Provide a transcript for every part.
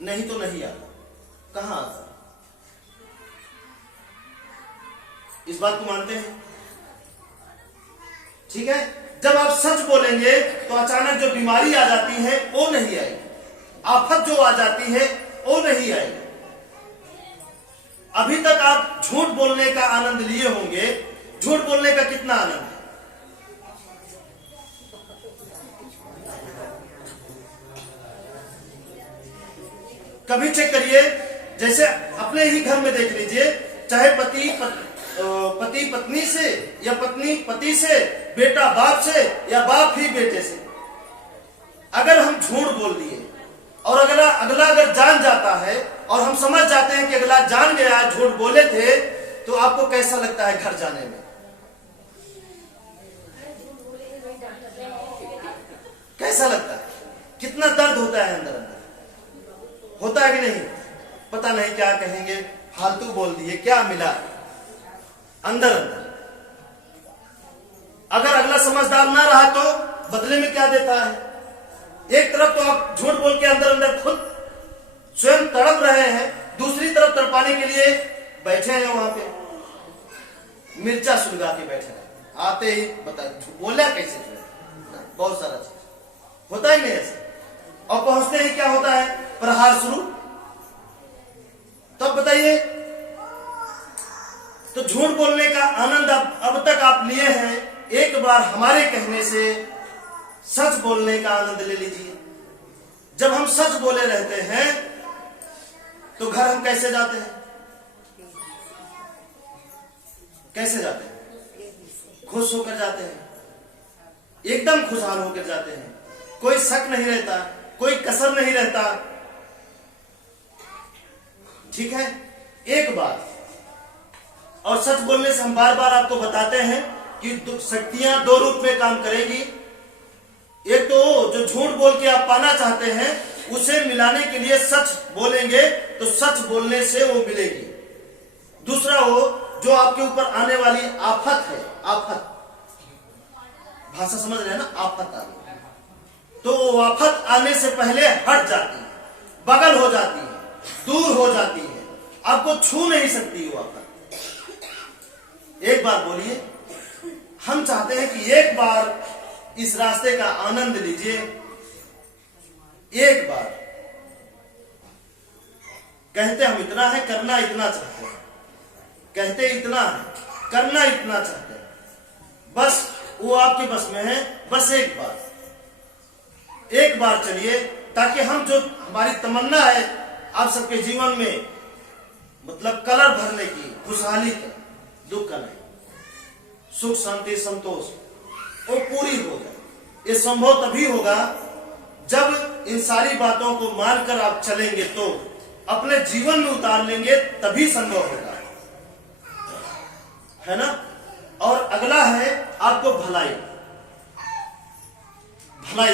नहीं तो नहीं आता। कहां आता? इस बात को मानते हैं? ठीक है। जब आप सच बोलेंगे तो अचानक जो बीमारी आ जाती है वो नहीं आएगी, आफत जो आ जाती है वो नहीं आएगी। अभी तक आप झूठ बोलने का आनंद लिए होंगे। झूठ बोलने का कितना आनंद है? कभी चेक करिए, जैसे अपने ही घर में देख लीजिए, चाहे पति पत्नी से, या पत्नी पति से, बेटा बाप से, या बाप ही बेटे से, अगर हम झूठ बोल दिए और अगला अगर जान जाता है और हम समझ जाते हैं कि अगला जान गया, झूठ बोले थे, तो आपको कैसा लगता है घर जाने में? कैसा लगता है? कितना दर्द होता है अंदर अंदर, होता है कि नहीं? पता नहीं क्या कहेंगे, फालतू बोल दिए, क्या मिला अंदर अंदर। अगर अगला समझदार ना रहा तो बदले में क्या देता है? एक तरफ तो आप झूठ बोल के अंदर अंदर खुद स्वयं तड़प रहे हैं, दूसरी तरफ तड़पाने के लिए बैठे हैं वहां पे, मिर्चा सुलगा के बैठे हैं। आते ही बता बोला कैसे, बहुत सारा चीज होता ही नहीं ऐसे। और पहुंचते ही क्या होता है? प्रहार शुरू। तब बताइए, तो झूठ बोलने का आनंद अब तक आप लिए हैं, एक बार हमारे कहने से सच बोलने का आनंद ले लीजिए। जब हम सच बोले रहते हैं तो घर हम कैसे जाते हैं? कैसे जाते हैं? खुश होकर जाते हैं, एकदम खुशहाल होकर जाते हैं, कोई शक नहीं रहता, कोई कसर नहीं रहता। ठीक है। एक बात और सच बोलने से हम बार बार आपको बताते हैं कि शक्तियां दो रूप में काम करेगी। एक तो जो झूठ बोल के आप पाना चाहते हैं, उसे मिलाने के लिए सच बोलेंगे तो सच बोलने से वो मिलेगी। दूसरा वो जो आपके ऊपर आने वाली आफत है, आफत, भाषा समझ रहे हैं ना, आफत आ गई, तो वो आफत आने से पहले हट जाती है, बगल हो जाती है, दूर हो जाती है, आपको छू नहीं सकती वो आफत। एक बार बोलिए, हम चाहते हैं कि एक बार इस रास्ते का आनंद लीजिए। एक बार कहते हम इतना है, करना इतना चाहते हैं, कहते इतना है, करना इतना चाहते हैं, बस वो आपके बस में है। बस एक बार चलिए, ताकि हम जो हमारी तमन्ना है आप सबके जीवन में, मतलब कलर भरने की, खुशहाली का, दुख का नहीं, सुख शांति संतोष, वो पूरी हो जाए। ये संभव तभी होगा जब इन सारी बातों को मानकर आप चलेंगे, तो अपने जीवन में उतार लेंगे, तभी संभव होगा, है ना। और अगला है आपको भलाई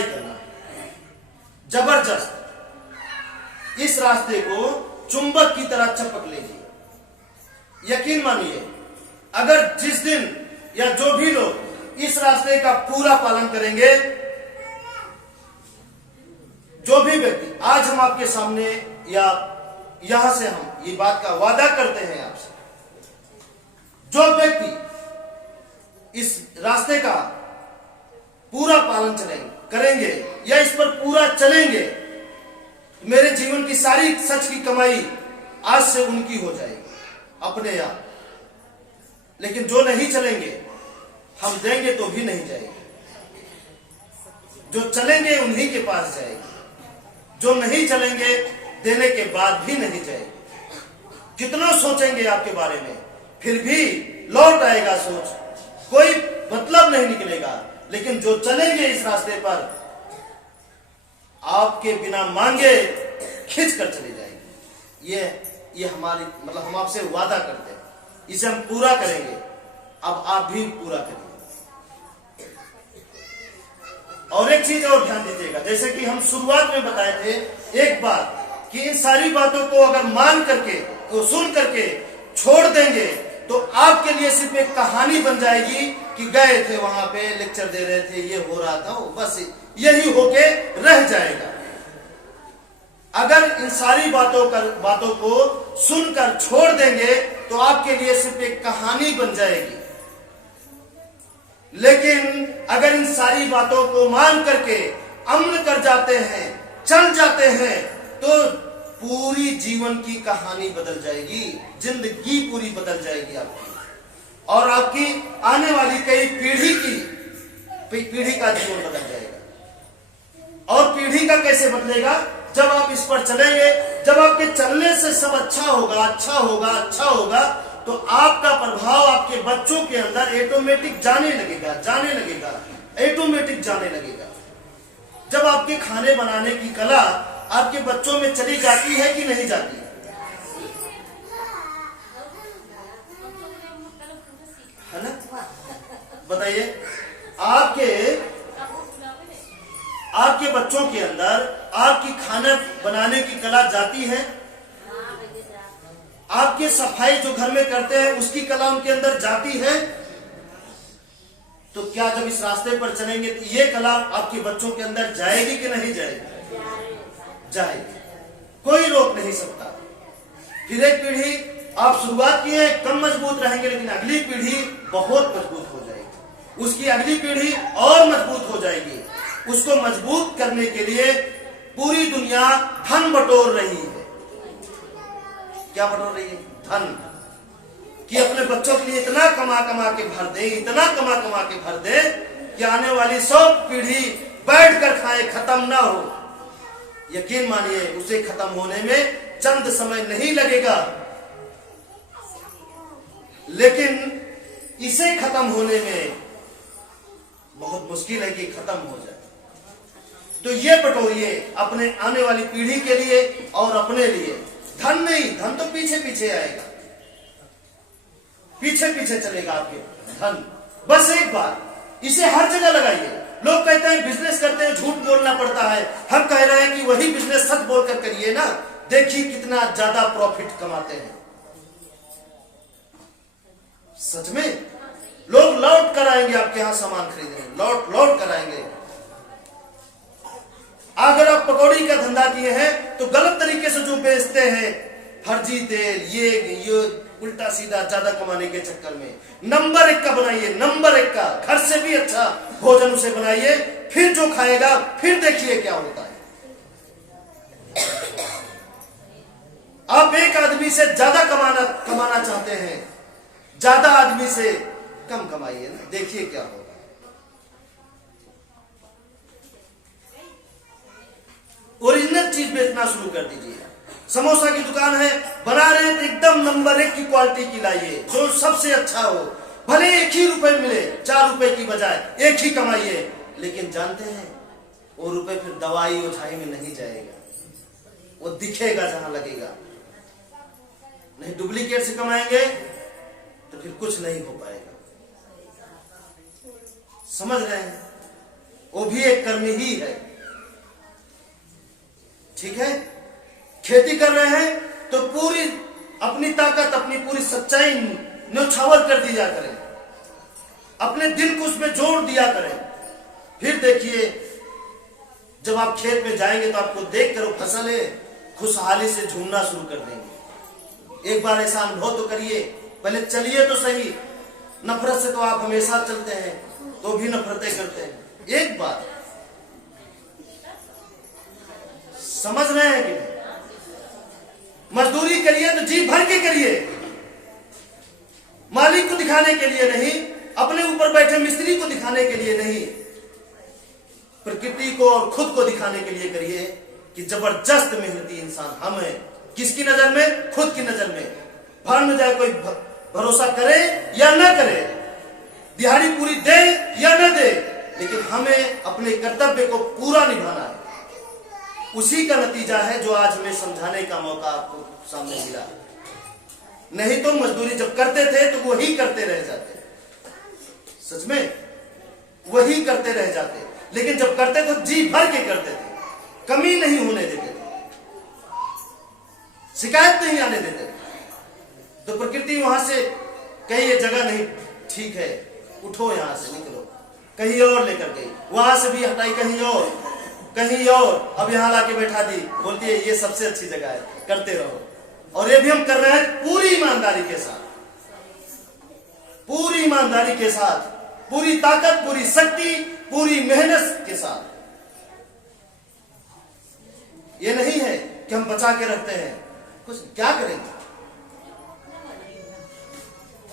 करना, जबरदस्त इस रास्ते को चुंबक की तरह चपक लीजिए। यकीन मानिए, अगर जिस दिन या जो भी लोग इस रास्ते का पूरा पालन करेंगे, जो भी व्यक्ति, आज हम आपके सामने या यहां से हम ये बात का वादा करते हैं आपसे, जो व्यक्ति इस रास्ते का पूरा पालन करेंगे या इस पर पूरा चलेंगे, मेरे जीवन की सारी सच की कमाई आज से उनकी हो जाएगी अपने आप। लेकिन जो नहीं चलेंगे, हम देंगे तो भी नहीं जाएगी, जो चलेंगे उन्हीं के पास जाएगी, जो नहीं चलेंगे देने के बाद भी नहीं जाएगी। कितना सोचेंगे आपके बारे में, फिर भी लौट आएगा सोच, कोई मतलब नहीं निकलेगा। लेकिन जो चलेंगे इस रास्ते पर, आपके बिना मांगे खींच कर चली जाएगी। ये हमारी, मतलब हम आपसे वादा करते हैं, इसे हम पूरा करेंगे। अब आप भी पूरा करिए। और एक चीज और ध्यान दीजिएगा, जैसे कि हम शुरुआत में बताए थे एक बात, कि इन सारी बातों को अगर मान करके, तो सुन करके छोड़ देंगे, तो आपके लिए सिर्फ एक कहानी बन जाएगी कि गए थे वहां पे, लेक्चर दे रहे थे, ये हो रहा था, बस यही होके रह जाएगा। अगर इन सारी बातों को सुनकर छोड़ देंगे तो आपके लिए सिर्फ एक कहानी बन जाएगी। लेकिन अगर इन सारी बातों को मान करके अमल कर जाते हैं, चल जाते हैं, तो पूरी जीवन की कहानी बदल जाएगी, जिंदगी पूरी बदल जाएगी आपकी, और आपकी आने वाली कई पीढ़ी का जीवन बदल जाएगा। और पीढ़ी का कैसे बदलेगा? जब आप इस पर चलेंगे, जब आपके चलने से सब अच्छा होगा, अच्छा होगा, अच्छा होगा, तो आपका प्रभाव आपके बच्चों के अंदर ऑटोमेटिक जाने लगेगा, ऑटोमेटिक जाने लगेगा। जब आपके खाने बनाने की कला आपके बच्चों में चली जाती है कि नहीं जाती है ना? बताइए, आपके बच्चों के अंदर आपकी खाना बनाने की कला जाती है, आपके सफाई जो घर में करते हैं उसकी कला उनके अंदर जाती है, तो क्या जब इस रास्ते पर चलेंगे तो ये कला आपके बच्चों के अंदर जाएगी कि नहीं जाएगी? जाएगी, कोई रोक नहीं सकता। फिर एक पीढ़ी आप शुरुआत किए कम मजबूत रहेंगे, लेकिन अगली पीढ़ी बहुत मजबूत हो जाएगी, उसकी अगली पीढ़ी और मजबूत हो जाएगी। उसको मजबूत करने के लिए पूरी दुनिया धन बटोर रही है। क्या बटोर रही है? धन, कि अपने बच्चों के लिए इतना कमा कमा के भर दे, इतना कमा कमा के भर दे कि आने वाली 100 पीढ़ी बैठ कर खाए, खत्म ना हो। यकीन मानिए, उसे खत्म होने में चंद समय नहीं लगेगा, लेकिन इसे खत्म होने में बहुत मुश्किल है कि खत्म हो जाए। तो ये बटोरिए अपने आने वाली पीढ़ी के लिए और अपने लिए। धन नहीं, धन तो पीछे पीछे आएगा, पीछे पीछे चलेगा आपके धन। बस एक बार इसे हर जगह लगाइए। लोग कहते हैं बिजनेस करते हैं झूठ बोलना पड़ता है, हम कह रहे हैं कि वही बिजनेस सच बोलकर करिए ना, देखिए कितना ज्यादा प्रॉफिट कमाते हैं। सच में लोग लौट कर आएंगे आपके यहां सामान खरीदने, लौट कर आएंगे। अगर आप पकौड़ी का धंधा किए हैं तो गलत तरीके से जो बेचते हैं, फर्जी तेल, ये उल्टा सीधा ज्यादा कमाने के चक्कर में, नंबर 1 का बनाइए, नंबर 1 का, घर से भी अच्छा भोजन उसे बनाइए, फिर जो खाएगा फिर देखिए क्या होता है। आप एक आदमी से ज्यादा कमाना चाहते हैं, ज्यादा आदमी से कम कमाइए ना, देखिए क्या होगा। ओरिजिनल चीज बेचना शुरू कर दीजिए। समोसा की दुकान है, बना रहे हैं तो एकदम नंबर 1 की क्वालिटी की लाइए, जो सबसे अच्छा हो। भले एक ही रुपए मिले, 4 रुपए की बजाय एक ही कमाइए, लेकिन जानते हैं वो रुपए फिर दवाई ओझाई में नहीं जाएगा, वो दिखेगा जहां लगेगा। नहीं, डुप्लीकेट से कमाएंगे तो फिर कुछ नहीं हो पाएगा। समझ रहे हैं? वो भी एक कर्म ही है। ठीक है, खेती कर रहे हैं तो पूरी अपनी ताकत, अपनी पूरी सच्चाई न्यौछावर कर दिया करें, अपने दिल को उसमें जोड़ दिया करें। फिर देखिए, जब आप खेत में जाएंगे तो आपको देखकर वो फसल खुशहाली से झूमना शुरू कर देंगे। एक बार ऐसा अनुभव तो करिए, पहले चलिए तो सही। नफरत से तो आप हमेशा चलते हैं, तो भी नफरतें करते हैं। एक बार समझ रहे हैं कि नहीं? मजदूरी करिए तो जी भर के करिए, मालिक को दिखाने के लिए नहीं, अपने ऊपर बैठे मिस्त्री को दिखाने के लिए नहीं, प्रकृति को और खुद को दिखाने के लिए करिए कि जबरदस्त मेहनती इंसान हम हैं। किसकी नजर में? खुद की नजर में। भाड़ में जाए कोई भरोसा करे या ना करे, दिहाड़ी पूरी दे या न दे, लेकिन हमें अपने कर्तव्य को पूरा निभाना है। उसी का नतीजा है जो आज हमें समझाने का मौका आपको सामने मिला। नहीं तो मजदूरी जब करते थे तो वही करते रह जाते, सच में वही करते रह जाते, लेकिन जब करते तो जी भर के करते थे, कमी नहीं होने देते थे, शिकायत नहीं आने देते थे। तो प्रकृति वहां से कहीं ये जगह नहीं ठीक है, उठो यहां से, निकलो, कहीं और लेकर गई, वहां से भी हटाई कहीं और, कहीं और, अब यहाँ लाके बैठा दी, बोलती है ये सबसे अच्छी जगह है, करते रहो। और ये भी हम कर रहे हैं पूरी ईमानदारी के साथ, पूरी ईमानदारी के साथ, पूरी ताकत, पूरी शक्ति, पूरी मेहनत के साथ। ये नहीं है कि हम बचा के रखते हैं, कुछ क्या करेंगे,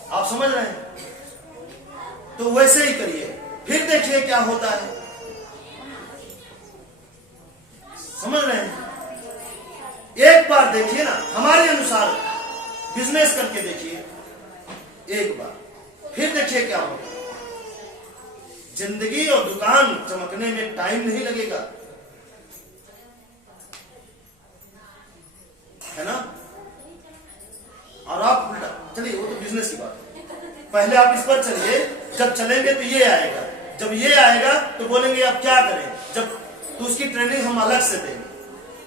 आप समझ रहे हैं? तो वैसे ही करिए, फिर देखिए क्या होता है। समझ रहे हैं? एक बार देखिए ना, हमारे अनुसार बिजनेस करके देखिए एक बार, फिर देखिए क्या होगा। जिंदगी और दुकान चमकने में टाइम नहीं लगेगा, है ना? और आप उल्टा चलिए, वो तो बिजनेस की बात है, पहले आप इस पर चलिए। जब चलेंगे तो ये आएगा, जब ये आएगा तो बोलेंगे अब क्या करें, जब तो उसकी ट्रेनिंग हम अलग से देंगे।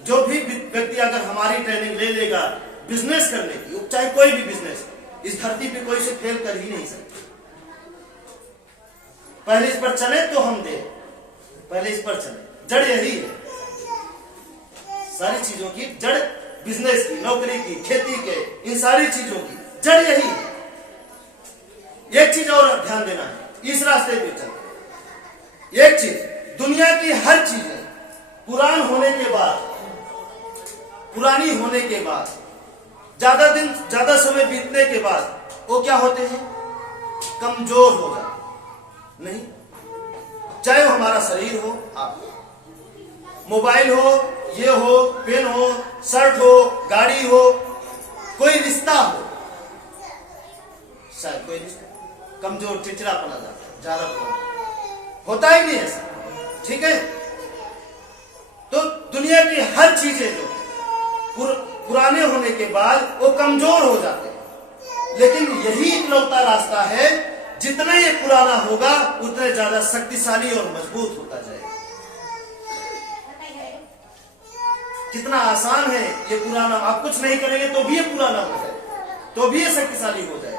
जो भी व्यक्ति अगर हमारी ट्रेनिंग ले लेगा बिजनेस करने की, चाहे कोई भी बिजनेस, इस धरती पे कोई से फेल कर ही नहीं सकता। पहले इस पर चले तो हम दे, पहले इस पर चले। जड़ यही है, सारी चीजों की जड़, बिजनेस की, नौकरी की, खेती के, इन सारी चीजों की जड़ यही है। एक चीज और ध्यान देना है, इस रास्ते पे चलते, एक चीज, दुनिया की हर चीजें पुरानी होने के बाद, ज्यादा दिन, ज्यादा समय बीतने के बाद वो क्या होते हैं, कमजोर हो जाते। नहीं, चाहे वो हमारा शरीर हो, आप मोबाइल हो, ये हो, पेन हो, शर्ट हो, गाड़ी हो, कोई रिश्ता हो, शायद कोई रिश्ता कमजोर, चिड़चिड़ापन आ जाता है, ज्यादा होता ही नहीं ऐसा, ठीक है? तो दुनिया की हर चीजें जो पुराने होने के बाद वो कमजोर हो जाते हैं, लेकिन यही इकलौता रास्ता है, जितना ये पुराना होगा उतने ज्यादा शक्तिशाली और मजबूत होता जाएगा। कितना आसान है ये पुराना, आप कुछ नहीं करेंगे तो भी ये पुराना हो जाएगा, तो भी ये शक्तिशाली हो जाएगा।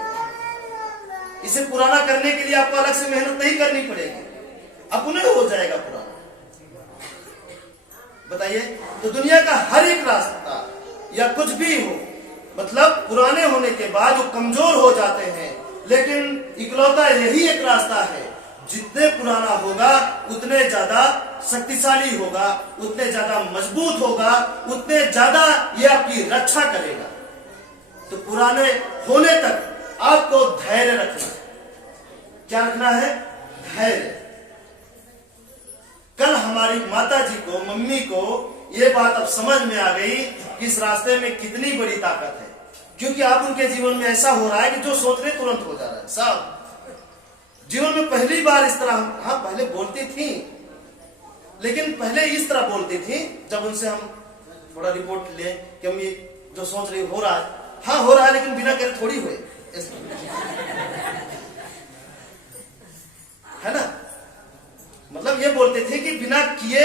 इसे पुराना करने के लिए आपको अलग से मेहनत नहीं करनी पड़ेगी, अपने हो जाएगा पुराना। बताइए, तो दुनिया का हर एक रास्ता या कुछ भी हो, मतलब पुराने होने के बाद वो कमजोर हो जाते हैं, लेकिन इकलौता यही एक रास्ता है, जितने पुराना होगा उतने ज्यादा शक्तिशाली होगा, उतने ज्यादा मजबूत होगा, उतने ज्यादा ये आपकी रक्षा करेगा। तो पुराने होने तक आपको धैर्य रखना है। क्या रखना है? धैर्य। कल हमारी माता जी को, मम्मी को ये बात अब समझ में आ गई कि इस रास्ते में कितनी बड़ी ताकत है, क्योंकि आप उनके जीवन में ऐसा हो रहा है कि जो सोच रहे तुरंत हो जा रहा है। साहब जीवन में पहली बार इस तरह, हाँ पहले बोलती थी, लेकिन पहले इस तरह बोलती थी जब उनसे हम थोड़ा रिपोर्ट ले कि हम ये जो सोच रही हो रहा है, हाँ हो रहा है, लेकिन बिना करे थोड़ी हुए, है ना? मतलब ये बोलते थे कि बिना किए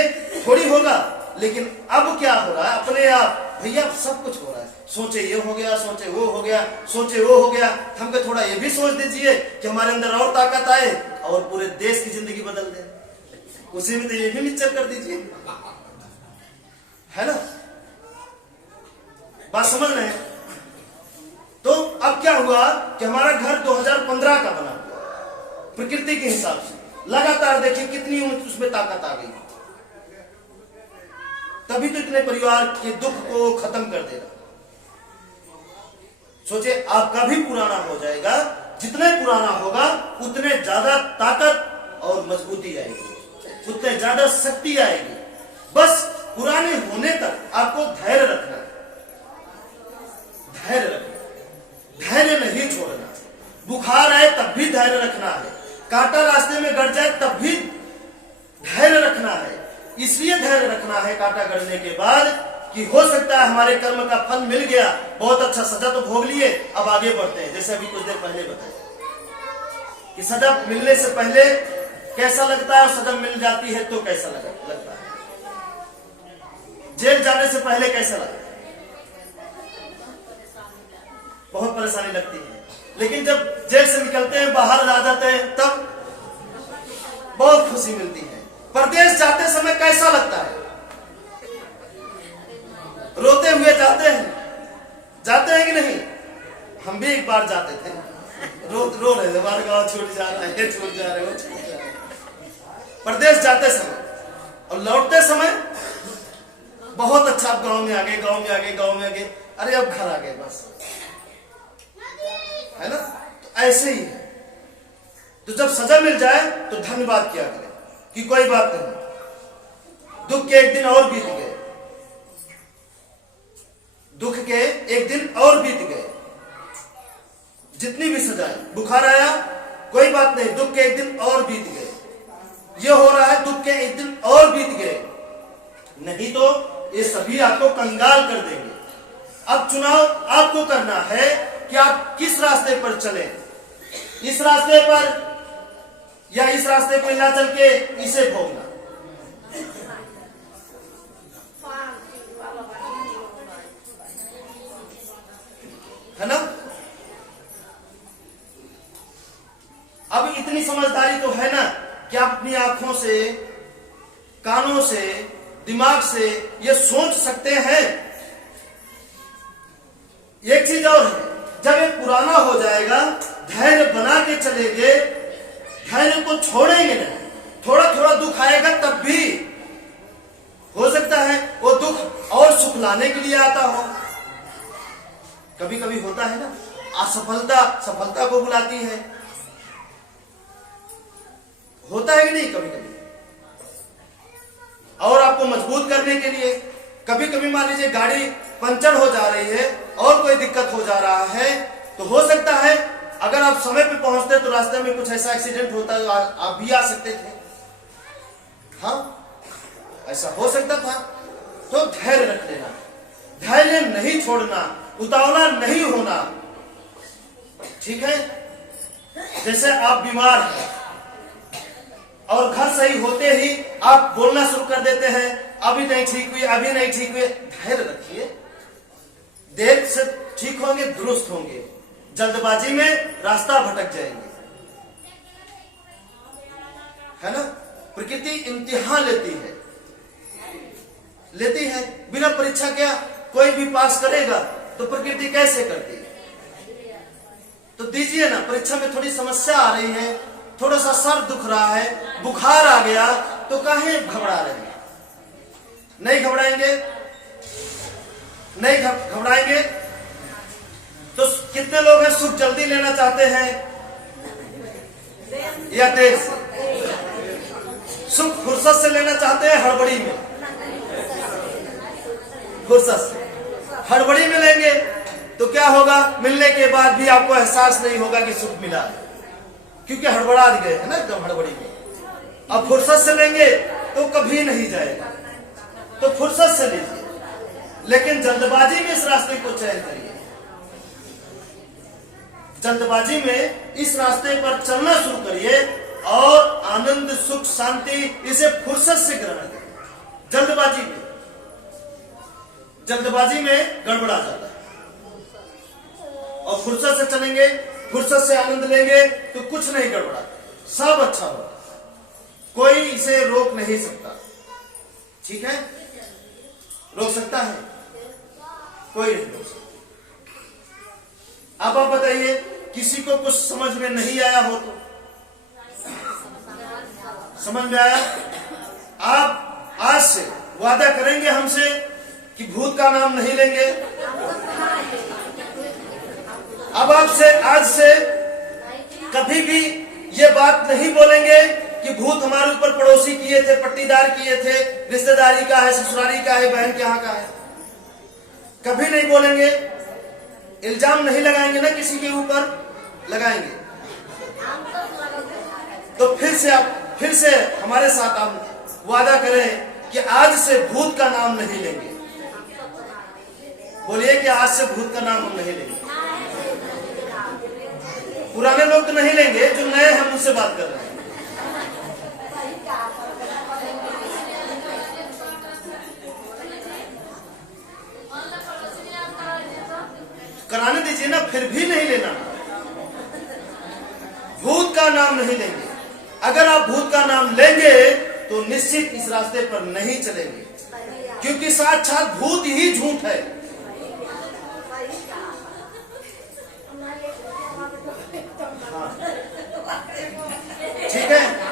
थोड़ी होगा, लेकिन अब क्या हो रहा है, अपने आप भैया सब कुछ हो रहा है। सोचे ये हो गया, सोचे वो हो गया, सोचे वो हो गया, हमको थोड़ा ये भी सोच दीजिए कि हमारे अंदर और ताकत आए और पूरे देश की जिंदगी बदल दे, उसी में तो ये भी मिक्सचर कर दीजिए, है ना? बात समझ रहे हैं? तो अब क्या हुआ कि हमारा घर 2015 का बना, प्रकृति के हिसाब से लगातार देखिए कितनी उसमें ताकत आ गई, तभी तो इतने परिवार के दुख को खत्म कर देगा। सोचे आपका भी पुराना हो जाएगा, जितने पुराना होगा उतने ज्यादा ताकत और मजबूती आएगी, उतने ज्यादा शक्ति आएगी। बस पुराने होने तक आपको धैर्य रखना है, धैर्य रखना, धैर्य नहीं छोड़ना। बुखार आए तब भी धैर्य रखना है, कांटा रास्ते में गड़ जाए तब भी धैर्य रखना है। इसलिए धैर्य रखना है कांटा गड़ने के बाद कि हो सकता है हमारे कर्म का फल मिल गया, बहुत अच्छा, सजा तो भोग लिए, अब आगे बढ़ते हैं। जैसे अभी कुछ देर पहले बताया कि सजा मिलने से पहले कैसा लगता है और सजा मिल जाती है तो कैसा लगता है, जेल जाने से पहले कैसा लगता है, बहुत परेशानी लगती है, लेकिन जब जेल से निकलते हैं, बाहर आ जाते हैं, तब बहुत खुशी मिलती है। परदेश जाते समय कैसा लगता है? रोते हुए जाते हैं कि नहीं? हम भी एक बार जाते थे, रो रहे थे, हमारा गाँव छूट जा रहा है, छूट जा रहे हो, छूट जा रहे हैं। परदेश जाते समय और लौटते समय बहुत अच्छा, आप गांव में आ गए, गांव में आ गए, गांव में आ गए, अरे अब घर आ गए बस, है ना? तो ऐसे ही है। तो जब सजा मिल जाए तो धन्यवाद किया करें कि कोई बात नहीं, दुख के एक दिन और बीत गए, दुख के एक दिन और बीत गए। जितनी भी सजाएं, बुखार आया कोई बात नहीं, दुख के एक दिन और बीत गए। ये हो रहा है, दुख के एक दिन और बीत गए, नहीं तो ये सभी आपको कंगाल कर देंगे। अब चुनाव आपको करना है कि आप किस रास्ते पर चले, इस रास्ते पर या इस रास्ते पर ना चल के इसे भोगना, है ना? अब इतनी समझदारी तो है ना कि आप अपनी आंखों से, कानों से, दिमाग से ये सोच सकते हैं। एक चीज और है, जब ये पुराना हो जाएगा, धैर्य बना के चलेंगे, धैर्य को छोड़ेंगे नहीं। थोड़ा थोड़ा दुख आएगा, तब भी हो सकता है वो दुख और सुख लाने के लिए आता हो। कभी कभी होता है ना, असफलता सफलता को बुलाती है, होता है कि नहीं कभी कभी, और आपको मजबूत करने के लिए। कभी कभी मान लीजिए गाड़ी पंचर हो जा रही है और कोई दिक्कत हो जा रहा है, तो हो सकता है अगर आप समय पे पहुंचते तो रास्ते में कुछ ऐसा एक्सीडेंट होता है, आप भी आ सकते थे। हाँ, ऐसा हो सकता था। तो धैर्य रख लेना, धैर्य नहीं छोड़ना, उतावला नहीं होना, ठीक है? जैसे आप बीमार हैं और घर सही होते ही आप बोलना शुरू कर देते हैं, अभी नहीं ठीक हुई, अभी नहीं ठीक हुई। धैर्य रखिए, देर से ठीक होंगे, दुरुस्त होंगे। जल्दबाजी में रास्ता भटक जाएंगे, है ना? प्रकृति इम्तिहान लेती है। बिना परीक्षा क्या कोई भी पास करेगा, तो प्रकृति कैसे करती है? तो दीजिए ना, परीक्षा में थोड़ी समस्या आ रही है, थोड़ा सा सर दुख रहा है, बुखार आ गया, तो काहे घबरा रहे हैं? नहीं घबराएंगे, नहीं घबराएंगे। तो कितने लोग हैं सुख जल्दी लेना चाहते हैं या देर से? सुख फुर्सत से लेना चाहते हैं, हड़बड़ी में? फुर्सत से, हड़बड़ी में लेंगे तो क्या होगा? मिलने के बाद भी आपको एहसास नहीं होगा कि सुख मिला, क्योंकि हड़बड़ा गए है ना, एकदम हड़बड़ी में। अब फुर्सत से लेंगे तो कभी नहीं जाएगा, तो फुर्सत से लीजिए, लेकिन जल्दबाजी में इस रास्ते को चयन करिए। जल्दबाजी में इस रास्ते पर चलना शुरू करिए और आनंद, सुख, शांति इसे फुर्सत से ग्रहण करिए। जल्दबाजी में गड़बड़ा जाता है, और फुर्सत से चलेंगे, फुर्सत से आनंद लेंगे तो कुछ नहीं गड़बड़ा, सब अच्छा होगा, कोई इसे रोक नहीं सकता। ठीक है? रोक सकता है? कोई नहीं रोक सकता। अब आप बताइए, किसी को कुछ समझ में नहीं आया हो तो? समझ में आया? आप आज से वादा करेंगे हमसे कि भूत का नाम नहीं लेंगे। अब आपसे आज से कभी भी ये बात नहीं बोलेंगे कि भूत हमारे ऊपर पड़ोसी किए थे, पट्टीदार किए थे, रिश्तेदारी का है, ससुराली का है, बहन के यहाँ का है। कभी नहीं बोलेंगे। इल्जाम नहीं लगाएंगे ना किसी के ऊपर, लगाएंगे तो फिर से हमारे साथ आप वादा करें कि आज से भूत का नाम नहीं लेंगे। बोलिए कि आज से भूत का नाम हम नहीं लेंगे। पुराने लोग तो नहीं लेंगे, जो नए हम उनसे बात कर रहे हैं। कराने दीजिए ना, फिर भी नहीं लेना। भूत का नाम नहीं लेंगे। अगर आप भूत का नाम लेंगे तो निश्चित इस रास्ते पर नहीं चलेंगे, क्योंकि साक्षात भूत ही झूठ है। हाँ। ठीक है।